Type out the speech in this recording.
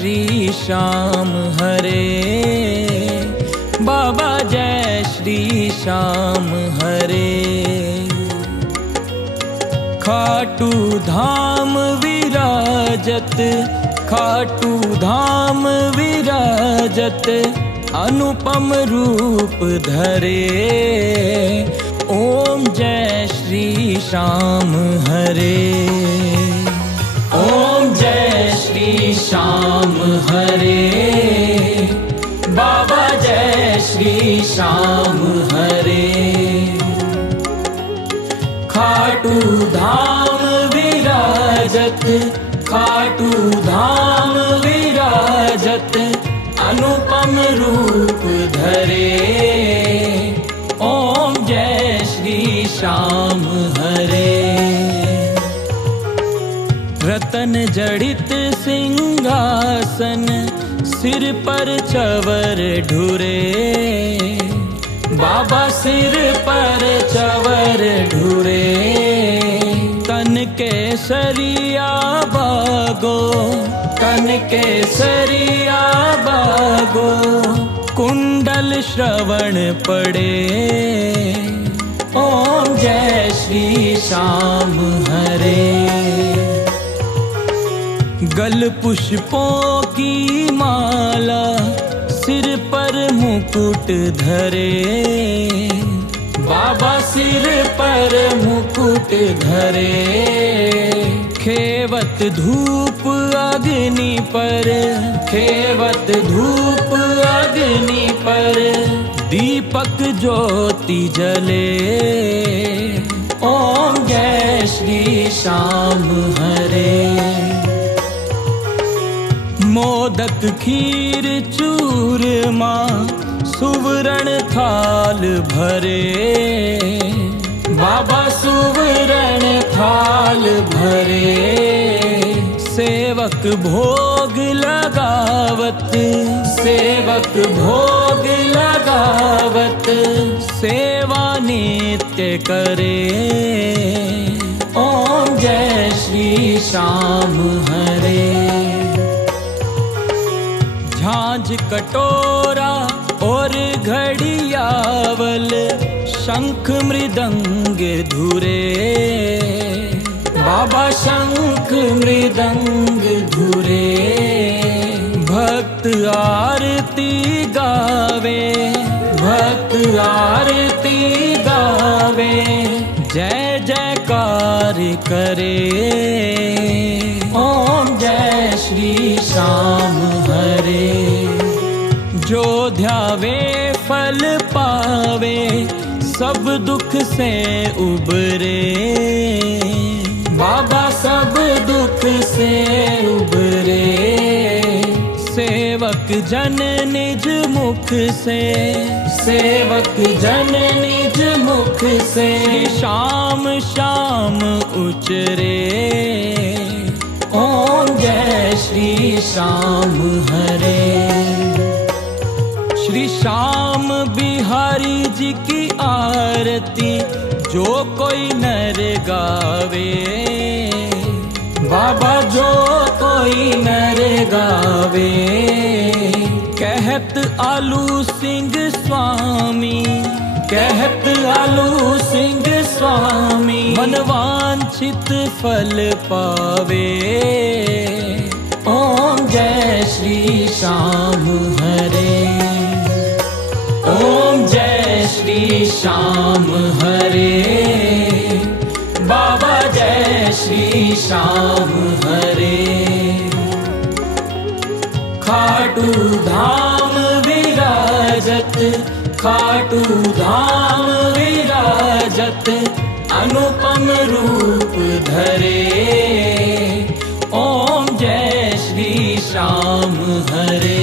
श्री श्याम हरे, बाबा जय श्री श्याम हरे। खाटू धाम विराजत, खाटू धाम विराजत, अनुपम रूप धरे। ओम जय श्री श्याम हरे, ओम जय श्री श्याम हरे, बाबा जय श्री श्याम हरे। खाटू धाम विराजत, खाटू धाम विराजत, अनुपम रूप धरे। ओम जय श्री श्याम हरे। रतन जड़ित सिंहासन, सिर पर चवर ढुरे। बाबा सिर पर चवर ढुरे, तन के सरिया बागो, तन के सरिया बागो, कुंडल श्रवण पड़े। ओम जय श्री श्याम हरे। गल पुष्पों की माला, सिर पर मुकुट धरे। बाबा सिर पर मुकुट धरे, खेवत धूप अग्नि पर, खेवत धूप अग्नि पर, दीपक ज्योति जले। ओम जय श्री श्याम हरे। मोदक खीर चूरमा, सुवर्ण थाल भरे। बाबा सुवर्ण थाल भरे, सेवक भोग लगावत, सेवक भोग लगावत, सेवा नित्य करे। ओम जय श्री श्याम हरे। झांझ कटोरा और घड़ियावल, शंख मृदंग धुरे। बाबा शंख मृदंग धुरे, भक्त आरती गावे, भक्त आरती गावे, जय जयकार करे। ओम जय श्री श्याम हरे। जो ध्यावे फल पावे, सब दुख से उबरे। बाबा सब दुख से उबरे, सेवक जन निज मुख से, सेवक जन निज मुख से, शाम शाम उचरे। ओम जय श्री श्याम हरे। श्री श्याम बिहारी जी की आरती जो कोई नर गावे। बाबा जो कोई नर गावे, कहत आलू सिंह स्वामी, कहत आलू सिंह स्वामी, मनवांछित फल पावे। ओम जय श्री श्याम हरे। ओम जय श्री श्याम हरे, बाबा जय श्री श्याम हरे। खाटू धाम विराजत, खाटू धाम विराजत, अनुपम रूप धरे। ओम जय श्री श्याम हरे।